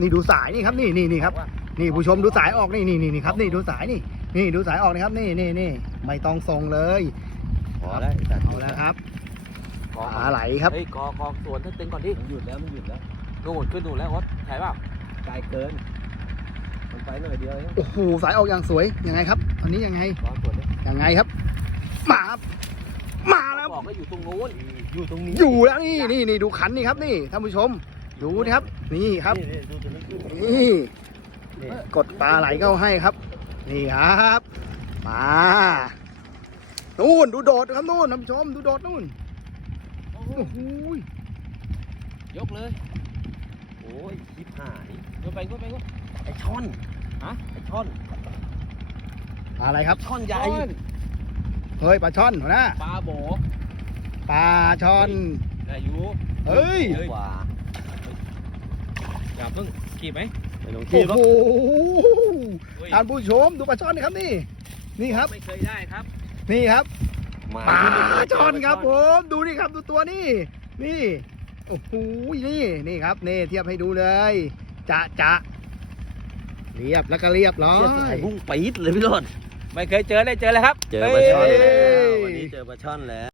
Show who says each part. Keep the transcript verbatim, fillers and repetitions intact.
Speaker 1: นี่ดูสายนี่ครับนี่นี่นี่ครับนี่ผู้ชมดูสายออกนี่นี่นี่นี่ครับนี่ดูสายนี่นี่ดูสายออกนะครับนี่นี่นี่ไม่ต้องทรงเลย
Speaker 2: พอแล้ว
Speaker 1: เอาแล้วครับปลาไหลครับ
Speaker 3: เฮ้ยกอกอสวนถ้าตึงก่อนที่
Speaker 2: มันหยุดแล้วมันหยุดแล้ว
Speaker 3: นู่นขึ้นนู่นแล้วโอ๊ตใช่เปล่า
Speaker 2: ไกลเกินมันไปหน่อยเดียวเอง
Speaker 1: โอ้โหสายออกอย่างสวยยังไงครับอันนี้ยังไง
Speaker 3: กอสวนเลย
Speaker 1: ยังไงครับมาครับมาแล้ว
Speaker 3: บอกก็อยู่ตรงนู้น
Speaker 2: อยู่ตรงนี้
Speaker 1: อยู่แล้วนี่นี่นี่ดูขันนี่ครับนี่ท่านผู้ชมดูนะครับนี่ครับ
Speaker 2: นี่ดูตรงนี้
Speaker 1: นี่
Speaker 2: นี่
Speaker 1: กดปลาไหลเข้าให้ครับ นี่ครับมานู่นดูโดดครับนู่นท่านผู้ชมดูโดดนู่นโอ้โห
Speaker 3: ยกเลย
Speaker 2: โอ้ยชิบหาย
Speaker 3: ยกไปยกไปยก
Speaker 2: ไอช่อน
Speaker 3: ฮะ
Speaker 2: ไอช่อน
Speaker 1: ปลาอะไรครับ
Speaker 2: ช่อนใหญ่
Speaker 1: เฮ้ยปลาช่อนหัวหน้า
Speaker 3: ปลาโบ
Speaker 1: ปลาช่อน
Speaker 3: อายุ
Speaker 1: เฮ้ย
Speaker 2: กว่า
Speaker 3: อย่าเพิ่งขีบไหม
Speaker 2: ไม่ต้อง
Speaker 1: โอ้
Speaker 2: คิดหรอก
Speaker 1: โห
Speaker 3: เฮ้ย
Speaker 1: ท่านผู้ชมดูปลาช่อนนี่ครับนี่นี่ครับ
Speaker 3: ไม่เคยได้ครับ
Speaker 1: นี่ครับ
Speaker 2: มา
Speaker 1: ปลาช่อนครับผมดูนี่ครับดูตัวนี่นี่โอ้โหนี่นี่ครับนี่เทียบให้ดูเลยจะจะเรียบแล้วก็เรียบร้อ
Speaker 2: เชี่ยสาย
Speaker 1: ย
Speaker 2: พุ่งปี๊ดเลยพี่รอด
Speaker 3: ไม่เคยเจอได้เจอเลยครับ
Speaker 2: เจอปลาช่อน
Speaker 1: เฮ้
Speaker 2: แล้ว
Speaker 1: ย
Speaker 2: วันนี้เจอปลาช่อนแล้ว